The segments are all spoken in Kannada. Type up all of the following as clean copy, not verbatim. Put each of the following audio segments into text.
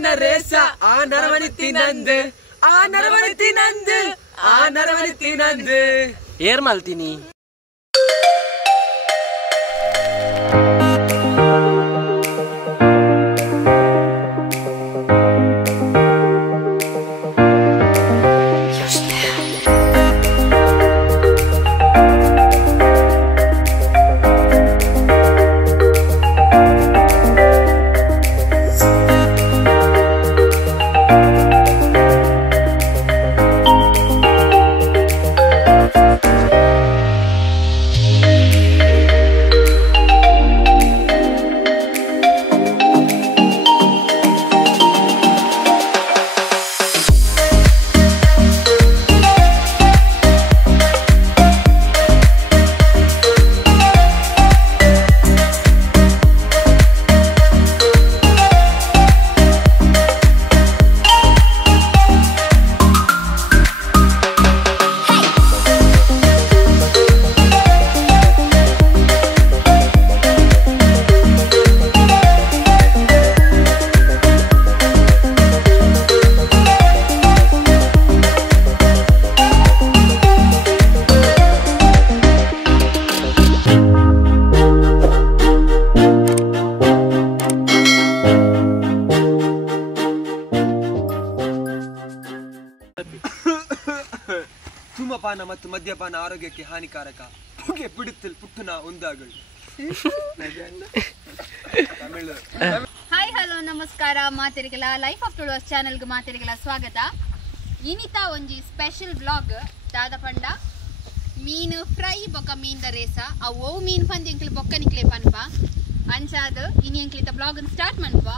ನರವನಿತ್ತಿನ ರೇಸ ಆ ನರವನಿತ್ತಿನಂದು ಆ ನರವನಿತ್ತಿನಂದು ಆ ನರವನಿತ್ತಿನಂದು ಏರ್ ಮಲ್ತೀನಿ ಧೂಮಪಾನ ಮತ್ತು ಮದ್ಯಪಾನ ಆರೋಗ್ಯಕ್ಕೆ ಹಾನಿಕಾರಕ ಪುಗೆ ಬಿಡುತ್ತಲ್ ಪುಟ್ಟನ ಒಂದಾಗಳು ಹಾಯ್ ಹಲೋ ನಮಸ್ಕಾರ ಮಾತೆರಿಗೆಲ್ಲ ಲೈಫ್ ಆಫ್ ಟುಳುವರ್ಸ್ ಚಾನೆಲ್ಗೆ ಮಾತೆರಿಗೆಲ್ಲ ಸ್ವಾಗತ. ಇನಿತಾ ಒಂಜಿ ಸ್ಪೆಷಲ್ ವ್ಲಾಗ್ ದಾದ ಪಂಡ ಮೀನು ಫ್ರೈ ಬೊಕ್ಕ ಮೀನ್ ದ ರೇಸ ಅವು ಮೀನು ಪಂದ್ ಎಂಕ್ಲು ಬೊಕ್ಕ ನಿಕ್ಲೆ ಪನ್ಪ ಅಂಚಾದ ಇನಿ ಎಂಕ್ಲಿತ ಬ್ಲಾಗ್ ಸ್ಟಾರ್ಟ್ ಮನ್ಪ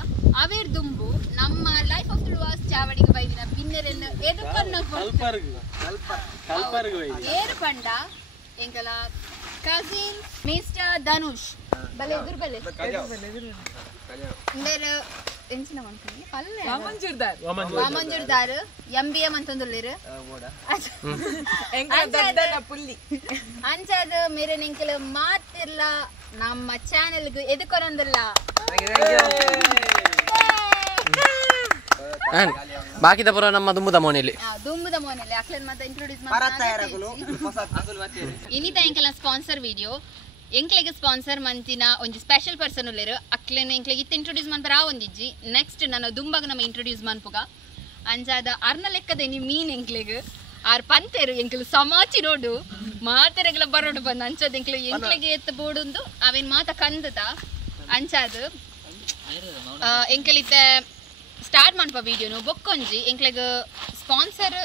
ಅವೇರ್ ದುಂಬು ನಮ್ಮ ಲೈಫ್ ಆಫ್ ಟುಳುವರ್ಸ್ ಚಾವಡಿಗೆ ಬೈದಿನ ಬಿನ್ನರೆನ್ನ ಎದುಕನ್ನ ಏರು ಪಂಡ ಎಂಕಲ ಕಸಿನ್ ಮಿಸ್ಟರ್ ಧನುಷ್ ಬಲೆ ಎದುರು ಬಲೆ ಬೇರೆ ಎಂಚಿನ ಮಂಕನಿ ಪಲ್ಲೆ ವಾಮಂಜುರ್ದಾರ್ MBM ಅಂತಂದುಲ್ಲೇರು ಅಂಚಾದ ಮೇರೆ ನಿಂಕಲು ಮಾತಿರ್ಲ ನಮ್ಮ ಚಾನೆಲ್ಗೆ ಎದುಕೊರಂದಿಲ್ಲ ಬಾಕಿದ ಪುರ ನಮ್ಮ ದುಂಬುದ ಮೋನೆಯಲ್ಲಿ ಅಕ್ಲೆನ್ ಮತ್ತೆ ಇಂಟ್ರೊಡ್ಯೂಸ್ ಇನಿತ ಎಂಕಲ ಸ್ಪಾನ್ಸರ್ ವಿಡಿಯೋ ಎಂಕ್ಲೆಗೆ ಸ್ಪಾನ್ಸರ್ ಮಂತಿನ ಒಂಜಿ ಸ್ಪೆಷಲ್ ಪರ್ಸನ್ ಉಲ್ಲೇರು ಅಕ್ಲೆನ್ ಎಂಕ್ಲೆಗೆ ಇತ್ತು ಇಂಟ್ರೊಡ್ಯೂಸ್ ಮನ್ಪರ ಒಂದಿಜ್ಜಿ ನೆಕ್ಸ್ಟ್ ನನ್ನ ದುಂಬಾಗ ನಮ್ಮ ಇಂಟ್ರೊಡ್ಯೂಸ್ ಮನ್ಪುಗ ಅಂಚಾದ ಅರ್ನ ಲೆಕ್ಕದ ನಿ ಮೀನ್ ಎಂಕ್ಲೆಗ್ ಆರ್ ಪಂತೆರು ಎಂಕ್ಲು ಸಮಾಚಿ ನೋಡು ಮಾತೆರೆಗ್ಲ ಬರೋಡು ಬಂದು ಅಂಚಾದ ಎಂಕ್ಲೆಗೆ ಎತ್ತ ಬೋಡುಂದು ಅವೇನ್ ಮಾತ ಕಂದದ ಅಂಚಾದ ಎಂಕಲಿತ್ತ ಸ್ಟಾರ್ಟ್ ಮನ್ಪ ವಿಡಿಯೋನು ಬೊಕ್ಕೊಂಜಿ ಎಂಕ್ಲೆಗ್ ಸ್ಪಾನ್ಸರ್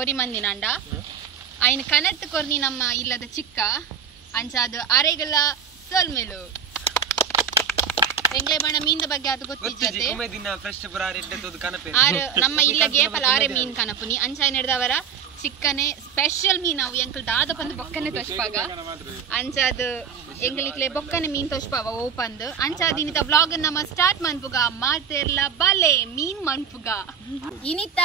ಒರಿ ಮಂದಿನಂಡ ಆಯ್ನ ಕನೆಕ್ಟ್ ಕೊರ್ನಿ ನಮ್ಮ ಇಲ್ಲದ ಚಿಕ್ಕ ಅಂಚಾದ ಅರೆಗಲ ಸಲ್ಮೇಲು ಎಂಕ್ಲೆ ಬಣ್ಣ ಮೀನ್ ಬಗ್ಗೆ ಅದು ಗೊತ್ತಿಜ್ಜತೆ ನಮ್ಮ ಇಲ್ಲ ಗೇಪಲ್ ಆರೆ ಮೀನ್ ಕನಪುನಿ ಅಂಚಾಯ್ ನಡೆದವರ ಚಿಕ್ಕನೆ ಸ್ಪೆಷಲ್ ಮೀನ್ ಅವು ಎಂಕ್ಲು ದಾದ ಪಂದು ಬೊಕ್ಕನೆ ತೋಷ್ಪಾಗ ಅಂಚಾದ ಎಂಗ್ಲಿಕ್ಲೆ ಬೊಕ್ಕನೆ ಮೀನ್ ತೋಷ್ಪಾವ ಓಪಂದು ಅಂಚಾದ ಇನಿತ ವ್ಲಾಗ್ ನಮ್ಮ ಸ್ಟಾರ್ಟ್ ಮನ್ಪುಗ ಮಾತೆರ್ಲ ಬಲೆ ಮೀನ್ ಮನ್ಪುಗ ಇನಿತ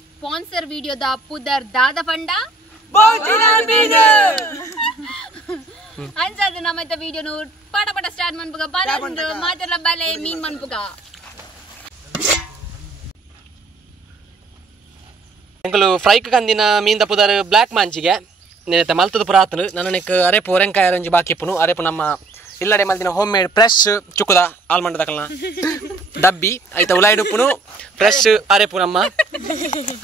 ಸ್ಪಾನ್ಸರ್ ವಿಡಿಯೋದ ಪುದರ್ ದಾದ ಪಂಡ ಅಂಚಾದ ನಮ್ಮತ್ತ ವಿಡಿಯೋನು ಪಟ ಪಟ ಸ್ಟಾರ್ಟ್ ಮನ್ಪುಗ ಬರಂದು ಮಾತೆರ್ಲ ಬಲೆ ಮೀನ್ ಮನ್ಪುಗ ಎಂಕಲು ಫ್ರೈಕ್ ಕಂದಿನ ಮೀನ್ ದಪ್ಪುದಾರ ಬ್ಲ್ಯಾಕ್ ಮಾಂಚಿಗೆ ನೆನತೆ ಮಲ್ತದ ಪುರಾತನ ನನಗೆ ಅರೆಪು ಒರೆಂಕಾಯ ರಂಜಿ ಬಾಕಿಪ್ಪುನು ಅರೆಪು ನಮ್ಮ ಇಲ್ಲಡೆ ಮಲ್ದಿನ ಹೋಮ್ ಮೇಡ್ ಫ್ರೆಶ್ ಚುಕ್ಕುದ ಆಲ್ಮಂಡ್ ದಕಲ್ನ ಡಬ್ಬಿ ಐತ ಉಲಾಯ್ಡುಪ್ಪುನು ಫ್ರೆಶ್ ಅರೆಪು ನಮ್ಮ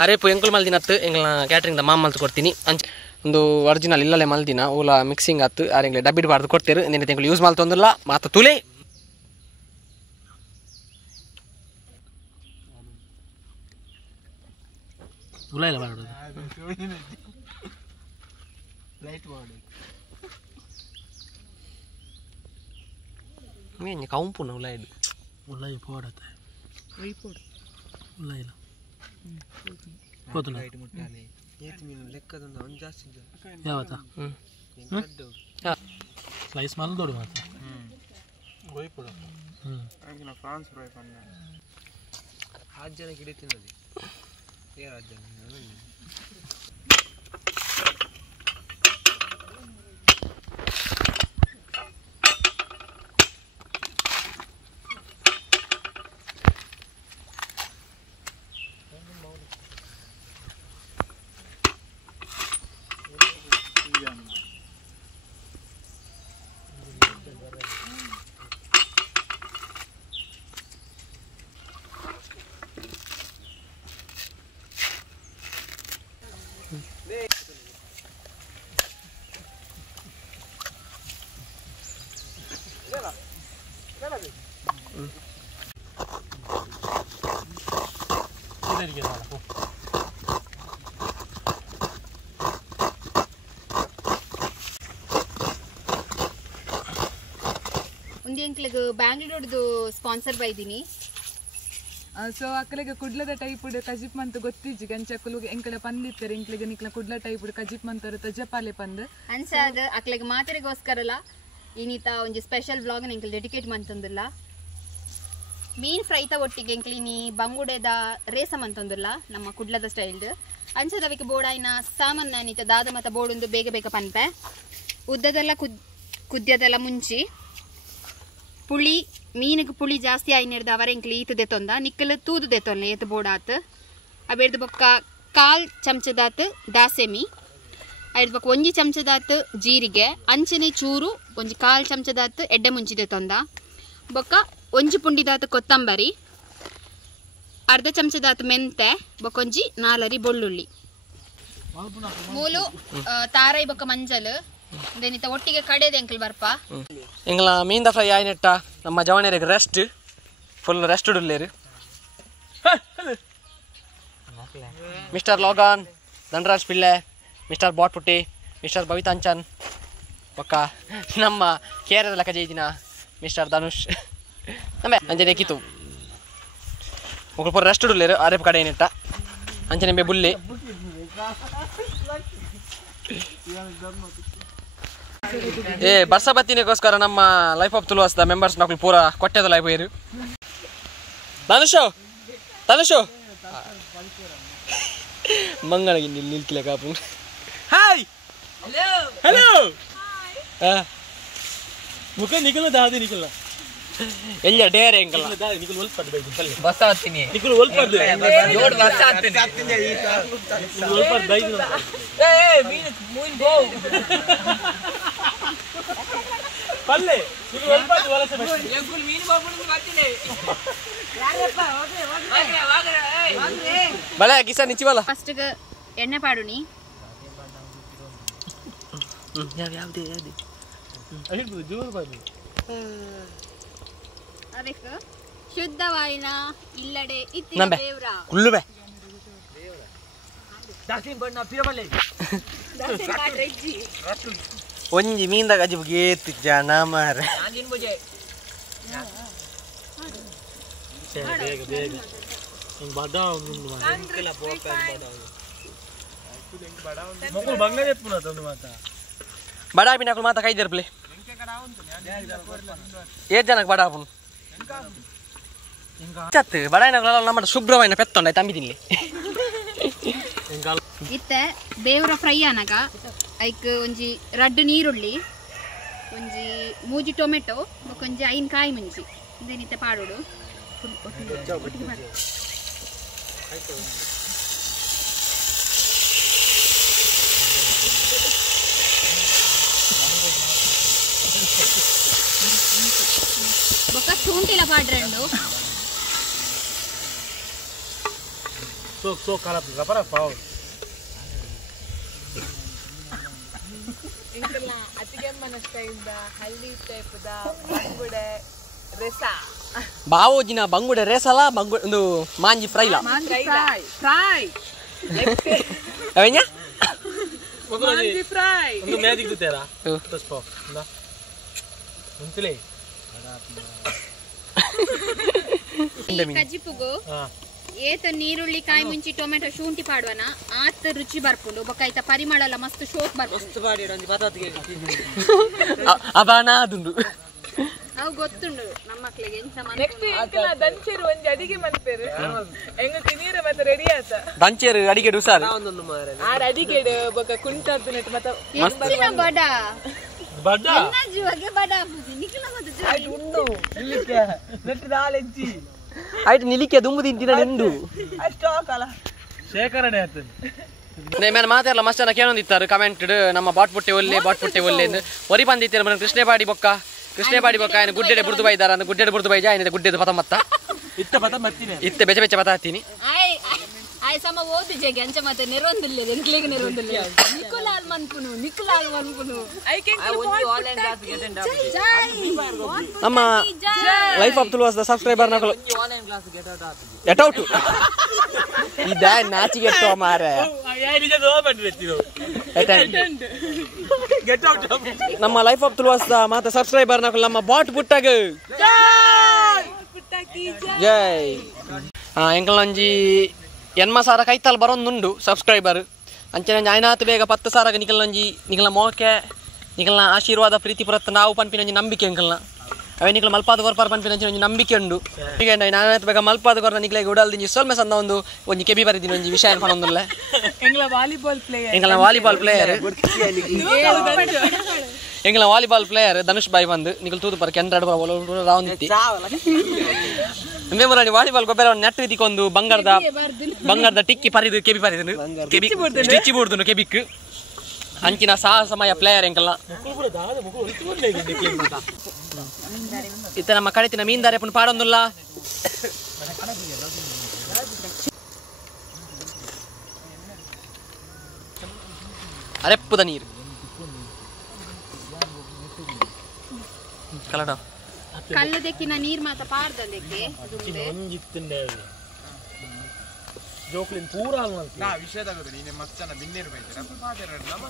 ಅರೆಪು ಎಂಕುಲು ಮಲ್ದಿನತ್ತು ಎಂಕಲ್ನ ಕ್ಯಾಟ್ರಿಂಗ್ದ ಮಾಮ್ ಮಲ್ತು ಕೊಡ್ತೀನಿ ಒಂದು ಒರಿಜಿನಲ್ ಇಲ್ಲಲೆ ಮಲ್ದಿನ ಓಲ ಮಿಕ್ಸಿಂಗ್ ಹತ್ತು ಆರೆಂಗ್ಲೆ ಡಬ್ಬಿ ಬಾರ್ದು ಕೊಡ್ತೇರು ನೆನೆ ಎಂಕುಲು ಯೂಸ್ ಮಲ್ತೊಂದಿಲ್ಲ ಮಾತು ತುಲೆ ಉಲಾಯಿಲ್ಲ ಮಾಡೋದು ಮೇನ್ ಕೌಂಪುನ ಉಲಾಯಿಡು ಉಲಾಯಿ ಪೋಡತ್ತೆ ಉಲಾಯಿಲ್ಲ ಪೋತುಲ ಲೆಕ್ಕದೊಂದು ಅವ್ನು ಜಾಸ್ತಿ ಯಾವತ್ತ ಸ್ಲೈಸ್ ಮಲ್ದೋಡು ಮಾತ್ರ ಗೋಯ್ ಪೋಡ ಫ್ರಾನ್ಸ್ ಫ್ರೈ ಪಂಡ 10 ಜನಕ್ಕೆ ಹಿಡಿತಿನ್ನೋದು ಏರಾಜ್ ಜನ ಒಂದು ಎಂಕ್ಲಿಗೆ ಬ್ಯಾಂಗ್ಳೂರ್ದು ಸ್ಪಾನ್ಸರ್ ಬೈದಿನಿ ಸೊ ಅಕ್ಕಲಿಗೆ ಕುಡ್ಲದ ಟೈಪ್ ಕಜಿಪ್ ಮಂತ್ ಗೊತ್ತಿಜ್ಜಿ ಗಂಚಕ್ಕಲು ಎಂಕಡೆ ಪಂದಿತ್ತಾರೆ ಇಂಕ್ಲಿಗೆ ನಿಕ್ಲ ಕುಡ್ಲ ಟೈಪ್ ಕಜಿಪ್ ಮಂತರು ತಜಪಾಲೆ ಪಂದ್ ಅನ್ಸಾದ ಅಕ್ಲಿಗೆ ಮಾತರಿಗೋಸ್ಕರಲ್ಲ ಇನ್ನಿತ ಒಂಜಿ ಸ್ಪೆಷಲ್ ವ್ಲಾಗ್ ಎಂಕ್ಲು ಡೆಡಿಕೇಟ್ ಮಂತಂದಿಲ್ಲ ಮೀನ್ ಫ್ರೈತ ಒಟ್ಟಿಗೆ ಎಂಕ್ಲಿ ನೀ ಬಂಗುಡೆದ ರೇಸಮ್ ಅಂತಂದಿಲ್ಲ ನಮ್ಮ ಕುಡ್ಲದ ಸ್ಟೈಲ್ಡ್ ಅಂಚದವಿಗೆ ಬೋಡಾಯಿನ ಸಾಮಾನ್ಯ ನೀತ ದಾದ ಮತ ಬೋಡೊಂದು ಬೇಗ ಬೇಗ ಪನ್ಪೆ ಉದ್ದದೆಲ್ಲ ಕುದ್ಯದೆಲ್ಲ ಮುಂಚಿ ಪುಳಿ ಮೀನಿಗೆ ಪುಳಿ ಜಾಸ್ತಿ ಆಯ್ನಿಡ್ದು ಅವರ ಎಂಕ್ಲಿ ಈತ ದೆತ್ತೊಂದ ನಿಕ್ಕಲು ತೂದು ದೆತ್ತೊಲ್ಲ ಏತ್ ಬೋಡಾತ್ ಅಬೇಡ್ದು ಬೊಕ್ಕ ಕಾಲ್ ಚಮಚದಾತ್ ದಾಸೆಮಿ ಐದು ಬೊಕ್ಕ ಒಂಜಿ ಚಮಚದಾತ್ ಜೀರಿಗೆ ಅಂಚನೆ ಚೂರು ಒಂಜಿ ಕಾಲ್ ಚಮಚದಾತ್ ಎಡ್ಡೆ ಮುಂಚಿ ದೆತ್ತೊಂದ ಬೊಕ್ಕ ಒಂಜಿ ಪುಂಡಿದಾತ್ ಕೊತ್ತಂಬರಿ ಅರ್ಧ ಚಮಚದಾತ್ ಮೆಂತೆ ಬೊಕ್ಕೊಂಜಿ ನಾಲರಿ ಬೆಳ್ಳುಳ್ಳಿ ಮೂಲು ತಾರೈ ಬೊಕ್ಕ ಮಂಜಲ್ ದೇನಿತ ಒಟ್ಟಿಗೆ ಕಡೆದೆ ಎಂಕಲ್ ಬರ್ಪ ಎಂಗ್ಲ ಮೀನ್ದ ಫ್ರೈ ಆಯ್ನೆಟ್ಟ ನಮ್ಮ ಜವಣರಿಗೆ ರೆಸ್ಟ್ ಫುಲ್ ರೆಸ್ಟ್ ಉಡ್ಲೇರು ಮಿಸ್ಟರ್ ಲೋಗಾನ್ ಧನರಾಜ್ ಪಿಳ್ಳೆ ಮಿಸ್ಟರ್ ಬಾಟ್ಪುಟ್ಟಿ ಮಿಸ್ಟರ್ ಭವಿತಾಂಚನ್ ಒಕ್ಕ ನಮ್ಮ ಕೇರಳ ಲೆಕ್ಕ ಜೈದಿನ ಮಿಸ್ಟರ್ ಧನುಷ್ ನಮ್ಮೆ ಅಂಜನೆ ಕಿತು ಒಕ್ಕ ಪೂರ ರೆಸ್ಟ್ ಉಡ್ಲೇರು ಅರೆಪ್ ಕಡೆ ಏನಿಟ್ಟ ಅಂಚನೆ ಬುಲ್ಲಿ ಏ ಬರ್ಸ ಬತ್ತಿನಿಗೋಸ್ಕರ ನಮ್ಮ ಲೈಫ್ ಆಫ್ ತುಳುವಸ್ದ ಮೆಂಬರ್ಸ್ ನಕಲು ಪೂರ ಕೊಟ್ಟೆದ ಲೈಫ್ ಏರು ಧನುಷು ಧನುಷು ಮಂಗಳಿಗೆ ನಿಲ್ಕಿಲ್ಲ ಕಾಪು ಹಾಯ್ ಹಲೋ ಮುಖ ನಿಖಲ ದಾದಿ ನಿಖಲ ಎಲ್ಲ ಡೇರೆ ಎಂಕಲ್ಲ ನಿಖಲ್ ಒಲ್ಪಡ್ ಬೈ ಬಸ್ ಆತೀನಿ ನಿಖಲ್ ಒಲ್ಪಡ್ ಜೋಡ್ ಬಸ್ ಆತೀನಿ ಒಲ್ಪಡ್ ಬೈ ಏ ಮೀನ್ ಮೂನ್ ಗೋ ಪಲ್ಲೆ ನಿಖಲ್ ಒಲ್ಪಡ್ ವಲಸೆ ಬಸ್ ಎಂಕುಲ್ ಮೀನ್ ಬಾಬುನು ಮಾತಿನೆ ಯಾರಪ್ಪ ಹೋಗ್ರೆ ಹೋಗ್ರೆ ಬಳೆ ಕಿಸ ನಿಚಿವಲ್ಲ ಫಸ್ಟ್ ಗೆ ಎಣ್ಣೆ ಪಾಡುನಿ ಯಾವ್ದೇ ಅಹಿಡ್ದು ಜೋರ್ ಬಾಯಿ ಅದಕ್ಕೆ ಶುದ್ಧವಾಯಿನ ಇಲ್ಲಡೆ ಇತ್ತಿನ ದೇವ್ರ ಕುಳ್ಳುಬೆ ದಾಸಿನ್ ಬಣ್ಣ ಪಿರಬಲೆ ದಾಸಿನ್ ಕಾಟ್ರೆಜ್ಜಿ ಒಂಜಿ ಮೀನ್ದ ಗಜಿ ಗೇತ್ ಜನ ಮಾರ ನಾಜಿನ್ ಬಜೆ ಬೇಗ ಬೇಗ ಇಂಗ್ ಬಡಾವ್ ಮುಂದು ಮಾರ ಇಂಕಲ ಬೋಕ ಬಡಾವ್ ಮಕ್ಕಳು ಬಂಗ್ಲಾದೇಶ ಪುನಃ ತಂದು ಮಾತಾ ಬಡಾ ಬಿನಕಲು ಮಾತಾ ಕೈದೇರ್ಪ್ಲೆ ಏತ್ ಜನಕ್ಕೆ ಬಡಾ ಪುನ್ ಚತ್ತು ಬಡಾಯಿನಗಳೆಲ್ಲ ನಮ್ಮ ಶುಭ್ರವಾಯಿನ ಪೆತ್ತೊಂಡ ತಂಬಿದಿನ್ಲಿ ಇತ್ತೆ ಬೇವ್ರ ಫ್ರೈ ಅನಗ ಐಕ್ ಒಂಜಿ ರಡ್ಡು ನೀರುಳ್ಳಿ ಒಂಜಿ ಮೂಜಿ ಟೊಮೆಟೊ ಒಂಜಿ ಐನ್ ಕಾಯಿ ಮುಂಚಿ ಇದೇನಿತ್ತೆ ಪಾಡೋಡು ಬೊಕ್ಕ ಶುಂಠಿಲ ಪಾಡ್ರೆಂಡು ಸೋ ಖರಾಬ್ ಗಪರ ಪಾವ್ ಇಂಕಲ್ಲ ಅತಿಗೆಮ್ಮನ ಸ್ಟೈಲ್ದ ಹಳ್ಳಿ ಟೈಪ್ದ ಬಂಗುಡೆ ರೆಸ ಬಾವೋಜಿನ ಬಂಗುಡೆ ರೇಸಲ ಬಂಗು ಒಂದು ಮಾಂಜಿ ಫ್ರೈಲ ಫ್ರೈ ಅವೆಂಜ ಮಾಂಜಿ ಫ್ರೈ ಒಂದು ಮ್ಯಾಜಿಕ್ ದಿತ್ತೇರಾ ತಸ್ ಪಾವ್ ಇಂದ ಉಂತಲೇ ಕಜಿಪುಗು ಏತ ನೀರುಳ್ಳಿ ಕಾಯಿ ಮುಂಚಿ ಟೊಮೆಟೊ ಶುಂಠಿ ಪಾಡುವನ ಆತ ರುಚಿ ಬರ್ಪುಂಡು ಬೊಕ್ಕ ಐತ ಪರಿಮಳ ಎಲ್ಲ ಮಸ್ತ್ ಶೋಕ್ ಬರ್ಪುಂಡು ಅಬಾನಾದುಂಡು ಅವು ಗೊತ್ತುಂಡು ನಮ್ಮ ಮಕ್ಳಿಗೆ ಎಂತ ನೆಕ್ಸ್ಟ್ ಇಂಕಲ ದಂಚೇರು ಒಂಜಿ ಅಡಿಗೆ ಮಲ್ಪೇರು ಎಂಗ ತಿನೀರ ಮತ್ತೆ ರೆಡಿ ಆತ ದಂಚೇರು ಅಡಿಗೆ ಡುಸಾರು ಆಡ ಅಡಿಗೆಡ್ ಬೊಕ ಕುಂಟಾರ್ದು ನೆಟ್ ಮತ್ತ ಹೆಚ್ಚಿನ ಬಡ ಬಡ ಎಲ್ಲ ಜೀವಗೆ ಬಡ ನಿಖಿಲ ಮತ್ತೆ ಉಂಡು ಇಲ್ಲಿಕ್ಕೆ ನೆಟ್ ನಾಲೆಂಚಿ ಆಯ್ತು ನಿಲಿಕೆ ದುಂಬು ತಿಂತಿನ ನಿಂದು ಅಷ್ಟು ಹಾಕಲ್ಲ ಶೇಖರಣೆ ಆಗ್ತದೆ ಮೇಲೆ ಮಾತೆಲ್ಲ ಮಸ್ತ್ ಜನ ಕೇಳೊಂದಿತ್ತಾರೆ ಕಮೆಂಟ್ ನಮ್ಮ ಬಾಟ್ಪುಟ್ಟೆ ಒಲ್ಲೆ ಎಂದು ಒರಿ ಬಂದಿತ್ತಾರೆ ಮನೆ ಕೃಷ್ಣೇಪಾಡಿ ಬೊಕ್ಕ ಏನು ಗುಡ್ಡೆಡೆ ಬುರ್ದು ಬೈದಾರ ಅಂದ್ರೆ ಗುಡ್ಡೆಡೆ ಬುರ್ದು ಬೈಜ ಏನಿದೆ ಗುಡ್ಡೆದು ಪತ ಮತ್ತ ಇತ್ತ ಪತ ಮತ್ತಿನ ಇತ್ತೆ ಬೆಚ್ಚ ಬೆಚ್ಚ ಪತ ಹತ್ತೀನಿ ಆಯ್ ಜಾಯ್ ಸಮ ಓದು ಜಗೆ ಅಂಚ ಮತ್ತೆ ನೆರೊಂದಿಲ್ಲ ಎಂಕ್ಲಿಗೆ ನೆರೊಂದಿಲ್ಲ ನಿಕುಲಾಲ್ ಮನ್ಪುನು ನಮ್ಮ ಲೈಫ್ ಆಫ್ ತುಳುವಾಸ್ದ ಸಬ್ಸ್ಕ್ರೈಬರ್ ನಕಲು ಗೆಟ್ ಔಟ್ ಇದ ನಾಚಿ ಗೆಟ್ಟೋ ಮಾರೆ ನಮ್ಮ ಲೈಫ್ ಆಫ್ ತುಳುವಾಸ್ದ ಮತ್ತೆ ಸಬ್ಸ್ಕ್ರೈಬರ್ ನಕಲು ನಮ್ಮ ಬಾಟ್ ಪುಟ್ಟಾಗ ಜೈ ಎಂಕಲ್ನಂಜಿ ಎನ್ಮ ಸಾರ ಕೈತಲ್ ಬರೋಂದುಂಡು ಸಬ್ಸ್ಕ್ರೈಬರ್ ಅಂಚನೆ ಆಯ್ನಾತ್ ಬೇಗ 10 ಸಾರಾಗ ನಿಕಲ್ನ ಮೋಕೆ ನಿಕಲ್ನ ಆಶೀರ್ವಾದ ಪ್ರೀತಿ ಪುರತ್ತ ನಾವು ಪನ್ಪಿನಂಜಿ ನಂಬಿಕೆ ಎಂಕಲ್ನ ಅವೇ ನಿಕಲ್ ಮಲ್ಪಾದ ಗೊರ್ಪಾರ ಪನ್ಪಿನಂಜಿ ಒಂಜಿ ನಂಬಿಕೆ ಉಂಡು ಈಗ ನಾನಾಯ್ತು ಬೇಗ ಮಲ್ಪಾದ ಗೊರ್ನ ನಿಕ್ಲೆಗೆ ಉಡಲ್ದಿಂಜಿ ಸೊಲ್ಮೆ ಸಂದ ಒಂಜಿ ಕೆಬಿ ಬರಿದ್ದೀನಿ ಒಂಜಿ ವಿಷಯ ಪನೊಂದುಲ್ಲ ಎಂಕಲ್ನ ವಾಲಿಬಾಲ್ ಪ್ಲೇಯರ್ ಧನುಷ್ ಬಾಯ್ ಬಂದು ನಿಕಲ್ ತೂದು ಪರ ಕೆಂಡ್ರಾಡು ರಾವಂದಿತ್ತಿ ಮೇಮರಾಣಿ ವಾಲಿಬಾಲ್ ಗೊಬ್ಬರ ನೆಟ್ ರೀತಿಕೊಂದು ಬಂಗಾರದ ಟಿಕ್ಕಿ ಪರಿದು ಕೆಬಿ ಪರಿದನು ಸ್ಟಿಚ್ ಬೋರ್ದನು ಕೆಬಿಕ್ ಅಂಚಿನ ಸಾಹಸಮಯ ಪ್ಲೇಯರ್ ಎಂಕಲ್ಲ ಇತ್ತ ನಮ್ಮ ಕಡೆತಿನ ಮೀನ್ದಾರೆ ಪುನ್ ಪಾಡೊಂದುಲ್ಲ ಅರೆಪ್ಪುದ ನೀರು ಕಲಡ ಕಲ್ಲು ದೆಕ್ಕಿನ ನೀರ್ ಮಾತ ಪಾರ್ದಕ್ಕೆ ಜೋಕ್ಲಿನ್ ಪೂರಾ ನಾ ವಿಷಯದಾಗ ನೀನೆ ಮಚ್ಚನ ಬಿನ್ನೇರು ಬೈತಾರೆ ಅಪ್ಪ ಪಾದರ ನಮ್ಮ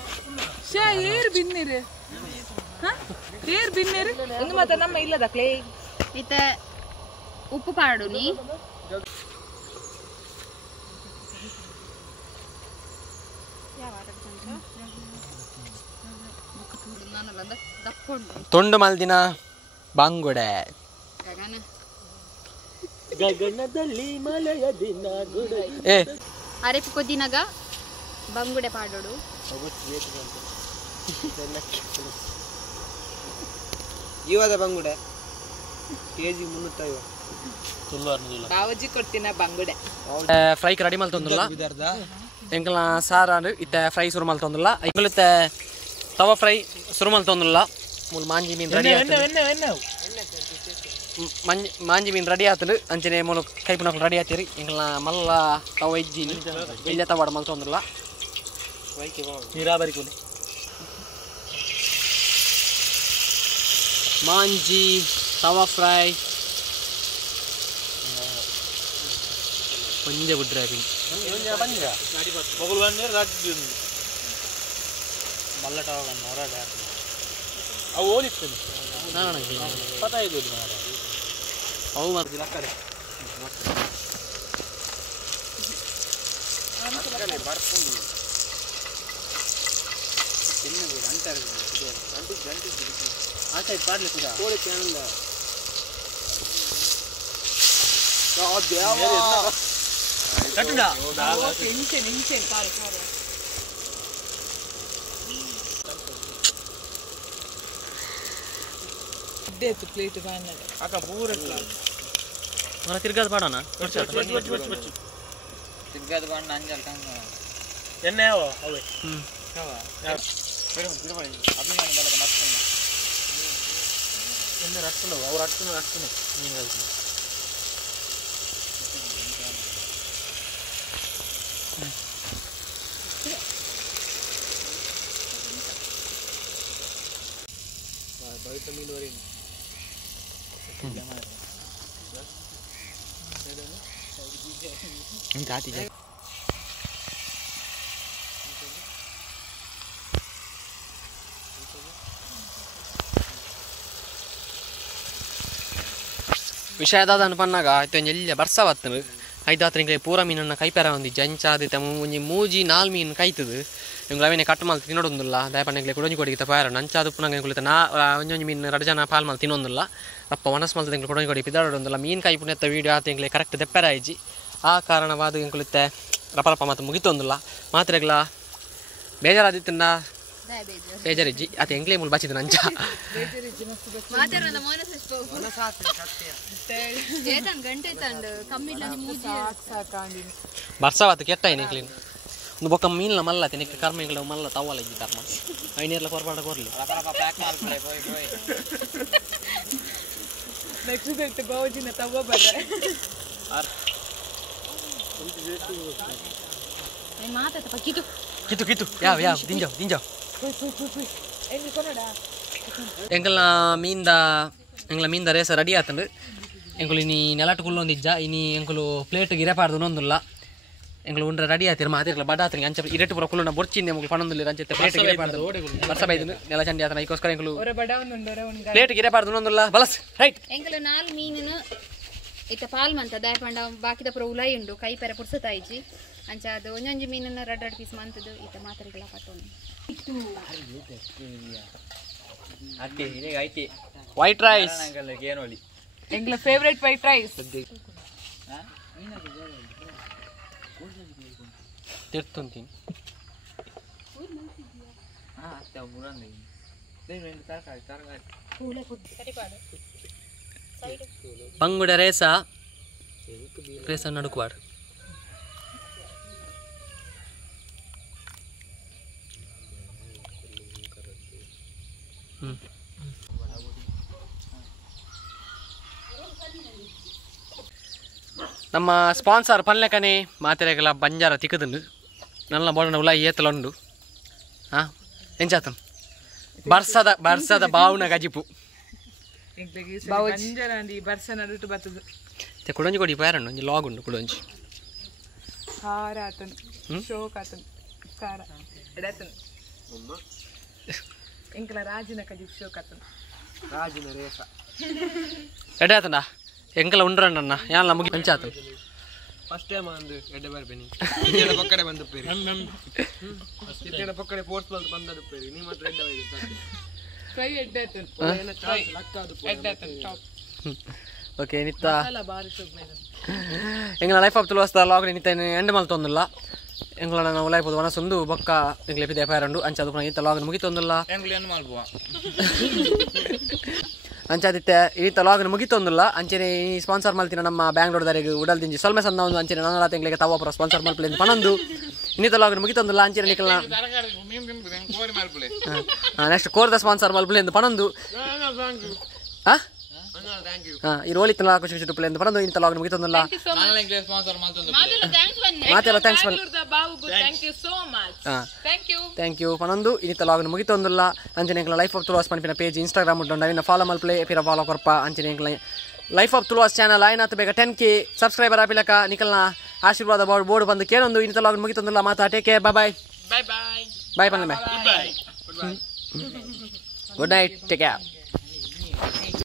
ಶೇ ಏರ್ ಬಿನ್ನೇರು ಏರ್ ಬಿನ್ನೇರು ಒಂದು ಮಾತ ನಮ್ಮ ಇಲ್ಲದ ಕ್ಲೇ ಇತ ಉಪ್ಪು ಪಾಡು ನೀ ತೊಂಡು ಮಲ್ದಿನ ಬಾಂಗುಡೆ ಗಗನದಲ್ಲಿ ಮಳೆಯ ದಿನ ಏ ಅರೆಪು ಕೊದ್ದಿನಾಗ ಬಂಗುಡೆ ಪಾಡೋಡು ಇವಾದ ಬಂಗುಡೆ ಕೆಜಿ 350 ಬಾವಜಿ ಕೊಟ್ಟಿನ ಬಂಗುಡೆ ಫ್ರೈಕ್ ರೆಡಿ ಮಲ್ತೊಂದುಲ್ಲ ಎಂಕಲ್ನ ಸಾರು ಇತ್ತೆ ಫ್ರೈ ಸುರು ಮಲ್ತೊಂದುಲ್ಲ ಎಂಕುಲಿತ್ತೆ ತವ ಫ್ರೈ ಸುರು ಮಲ್ತೊಂದುಲ್ಲ ಮೂಲ ಮಾಂಜಿ ಮೀನು ರೆಡಿ ಮಾಂಜಿ ಮೀನು ರೆಡಿ ಆತಲು ಅಂಚನೆ ಮೂಲ ಕೈಪುನಕ್ಲು ರೆಡಿ ಆತಿರಿ ಎಂಕಲ್ನ ಮಲ್ಲ ತವ ಇಜ್ಜಿನಿ ಇಲ್ಲ ತವಾಡ ಮಲ್ತೊಂದುಲ್ಲ ನೀರಾವರಿ ಕೂಲಿ ಮಾಂಜಿ ತವ ಫ್ರೈ ಒಂದೇ ಬಿಡ್ರೆ ಅವು ಓದಿತ್ತು ಅವು ಮತ್ತೆ ಪ್ಲೇಟ್ ಅಕ್ಕ ಪೂರ ತಿರ್ಗಾದ ಮಾಡೋಣ ತಿರ್ಗಾದ ಬಣ್ಣ ಅಂಜಲ್ ಕಂಗ ಎಣ್ಣೆ ಯಾವ ಅವೇ ಅಭಿಮಾನಿ ಬಲಕ ಮಸ್ತ್ ಎಣ್ಣೆ ರಟ್ಟನು ಅವ್ರು ರಟ್ಟನು ನೀನು ಬೈತ ಮೀನುವರಿ ವಿಷಯದಾದ ಅನ್ಪನ್ನಾಗ ಆಯ್ತು ಎಲ್ಲ ಬರ್ಸವತ್ತನು ಐದಾತ್ರ ಇಂಗ್ಲೆ ಪೂರ ಮೀನನ್ನ ಕೈಪೆರ ಒಂದು ಜಂಚಾದಿತ್ತ ಒಂಜಿ ಮೂಜಿ 4 ಮೀನು ಕೈತದು ಇಂಗ್ಲ ಅವೇನೆ ಕಟ್ ಮಲ್ತು ತಿನ್ನೋದೊಂದಿಲ್ಲ ದಯಪಣ್ಣೆ ಕುಡಂಜಿ ಕೊಡಿಗಿತ ಪಾರ ನಂಚಾದ ಪುನಂಗೆ ಕುಳಿತ ನಾ ಒಂಜೊಂಜಿ ಮೀನು 2 ಜನ ಪಾಲ್ ಮಲ್ ತಿನ್ನೊಂದಿಲ್ಲ ಅಪ್ಪ ಮನಸ್ ಮಲ್ತದ ಇಂಗ್ಲ ಕುಡಂಜಿ ಕೊಡಿ ಪಿದಾಡೊಂದಿಲ್ಲ ಮೀನು ಕೈ ಪುಣ್ಯತ್ತ ವೀಡಿಯೋ ಆತ ಇಂಗ್ಲೆ ಕರೆಕ್ಟ್ ದೆಪ್ಪರ ಆಯ್ಜಿ ಆ ಕಾರಣವಾದ ಇಂಗ್ಲಿತ್ತೆ ರಪರಪ್ಪ ಮತ್ತು ಮುಗಿತೊಂದಿಲ್ಲ ಮಾತ್ರೆಗಳ ಬೇಜಾರಾದಿತ್ತಿಂದ ಬೇಜಾರಿಜ್ಜಿ ಆತ ಎಂಗ್ಲೇ ಮುಲ್ ಬಚ್ಚಿದ ನಂಚ ಬರ್ಸವಾತ ಕೆಟ್ಟ ಎಂಕ್ಲಿನ್ ಒಂದು ಬೊಕ್ಕ ಮೀನ್ಲ ಮಲ್ಲ ತಿನ್ನಕ್ಕೆ ಕರ್ಮೆಗಳ ಮಲ್ಲ ತವಲ್ಲ ಇಜ್ಜಿ ಕರ್ಮ ಐನೀರ್ಲ ಕೊರ್ಪಾಡ ಕೊರ್ಲಿ ನೆಕ್ಸ್ಟ್ ಬಾವಜಿನ ತವ ಬರ Gitu ya tinjau engkala minda resa ready atandu engkulu ini nelatu kullondijja ini engkulu plate gira pardu nondulla engkulu undra ready atir maatir la bada atri ancha iretu pura kullona borchinde engkulu panondulli ranchete plate gira pardu varsa baidunu nela chandi atana ikoskara engkulu ore badavun undore unga plate gira pardu nondulla balas right ಎಂಕಲು ನಾಲ್ ಮೀನುನು ಇತ್ತ ಪಾಲ್ ಮಂತ ದಾಯಪಂಡ ಬಾಕಿದ ಪುರ ಉಲೈ ಉಂಡು ಕೈ ಪೆರ ಪುರ್ಸತಾಯಿಜಿ ಅಂಚ ಅದು ಒಂಜೊಂಜಿ ಮೀನನ್ನ ರಡ್ಡ್ ಪೀಸ್ ಮಂತದು ಇತ್ತ ಮಾತ್ರೆಗಳ ಪಟ್ಟೋನು ಅತ್ತೆ ಇದೆ ಐತಿ white rice ಏನೋಲಿ ಎಂಗ್ಲ ಫೇವರೇಟ್ ವೈಟ್ ರೈಸ್ tirtuntin ಅತ್ತೆ ಮುರಂದೆ ದೇನು ತರಕಾರಿ banguda resa nadukuwar ನಮ್ಮ ಸ್ಪಾನ್ಸರ್ ಪನ್ಲೆಕನೆ ಮಾತೆರೆಗಲ ಬಂಜಾರ ತಿಕ್ಕದುಂಡು ನನ್ನ ಬೋಡನ ಉಲಾಯಿ ಏತಲೊಂಡು ಎಂಚಾತನು ಬರ್ಸದ ಬಾವುನ ಗಜಿಪು ಎಂಕ್ಲೆಗೆ ಬಂಜರಂದಿ ಬರ್ಸ ನಡುಟು ಬರ್ತದೆ te kudonji kodi parandu onji log undu kudonji ಖಾರ ಆತನು ಶೋಕ್ ಆತನು ಖಾರ ಎಡತನು ಎಂಕಲ ರಾಜಿನ ಕಜಿ ಶೋಕ್ ಆತನು ರಾಜಿನ ರೇಸ ಎಡೆ ಆತಂಡ ಎಂಕಲ ಉಂಡ್ರಣ್ಣ ಯಾನ್ ನಮಗೆ ಪಂಚಾತು ಫಸ್ಟ್ ಟೈಮ್ ಅಂದು ಎಡ್ಡೆ ಬರ್ಬೇನಿ ಇದ್ದೆಡ ಪಕ್ಕಡೆ ಬಂದು ಪೇರಿ ಇದ್ದೆಡ ಪಕ್ಕಡೆ ಫೋರ್ಸ್ ಬಂದದು ಪೇರಿ ನಿಮ್ಮ ಹತ್ರ ಎಡ್ಡೆ ಬೈದು ಫ್ರೈ ಎಡ್ಡತನು ಏನ ಚಾನ್ಸ್ ಲಕ್ಕಾದು ಎಡ್ಡತನು ಟಾಪ್ ಓಕೆ ನಿತ್ತ ಅಲ್ಲ ಬಾರಿ ಶೋಕ್ ಮೇದ ಎಂಗಳ ಲೈಫ್ ಆಫ್ ತುಲಸ್ತ ಲಾಗ್ ನಿತ್ತ ಎಂಡ್ ಮಲ್ತೊಂದುಲ್ಲ ಎಂಗಳ ನಾನು ಉಲಾಯ್ಬೋದು ವನಸೊಂದು ಬೊಕ್ಕ ಎಂಗ್ಲ ಎಪಿದೆ ಪಾರಂಡು ಅಂಚಾದು ಪುನಃ ಈತ ಲಾಗ್ ಮುಗಿತೊಂದುಲ್ಲ ಎಂಗ್ಲು ಏನು ಮಾಡ್ಬೋ ಅಂಚಾದಿತ್ತೆ ಈತ ಲಾಗ್ ಮುಗಿತೊಂದುಲ್ಲ ಅಂಚನೆ ಈ ಸ್ಪಾನ್ಸರ್ ಮಲ್ತಿನ ನಮ್ಮ ಬ್ಯಾಂಗ್ಳೂರ್ದವರೆಗೆ ಉಡಲ್ ದಿಂಜಿ ಸೊಲ್ಮೆ ಸಂದ ಒಂದು ಅಂಚನೆ ನನ್ನ ತಿಂಗಳಿಗೆ ತಾವ ಪುರ ಸ್ಪಾನ್ಸರ್ ಮಲ್ಪಲೆಂದು ಪನೊಂದು ಇನ್ನಿತ ಲಾಗ್ ಮುಗಿತೊಂದುಲ್ಲ ಅಂಚನೆ ನಿಕಲ್ನ ನೆಕ್ಸ್ಟ್ ಕೋರ್ದ ಸ್ಪಾನ್ಸರ್ ಮಲ್ಪಲೆಂದು ಪನೊಂದು ಈ ರೋಲಿತ್ ಖುಷಿ ಖುಷಿ ಟುಪ್ಲೆಂದು ಪನೊಂದು ಇಂತ ಲಾಗ್ ಮುಗಿತೊಂದುಲ್ಲ ಮಾತೆಲ್ಲ ಥ್ಯಾಂಕ್ಸ್ ಥ್ಯಾಂಕ್ ಯು ಪನೊಂದು ಇನ್ನಿತ ಲಾಗ್ ಮುಗಿತೊಂದುಲ್ಲ ಅಂಚನೆ ಲೈಫ್ ಆಫ್ ತುಳಾಸ್ ಪನ್ಪಿನ ಪೇಜ್ ಇನ್ಸ್ಟಾಗ್ರಾಮ್ ಉಂಟು ಅವಿನ ಫಾಲೋ ಮಲ್ಪಲೆ ಪಿರ ಫಾಲೋ ಕೊರ್ಪ ಅಂಚನೆ ಲೈಫ್ ಆಫ್ ತುಳಾಸ್ ಚಾನಲ್ ಆಯ್ನಾತ್ ಬೇಗ 10K ಸಬ್ಸ್ಕ್ರೈಬರ್ ಆಪಿಲಕ ನಿಕಲ್ನ ಆಶೀರ್ವಾದ ಬೋರ್ಡ್ ಬಂದು ಕೇಳೊಂದು ಇನ್ನಿತ ಲಾಗ್ ಮುಗಿತೊಂದುಲ್ಲ ಮಾತಾ ಟೇಕ್ ಕೇರ್ ಬಾಯ್ ಬಾಯ್ ಪನ್ಲೆ ಗುಡ್ ನೈಟ್ ಟೇಕ್ ಕೇರ್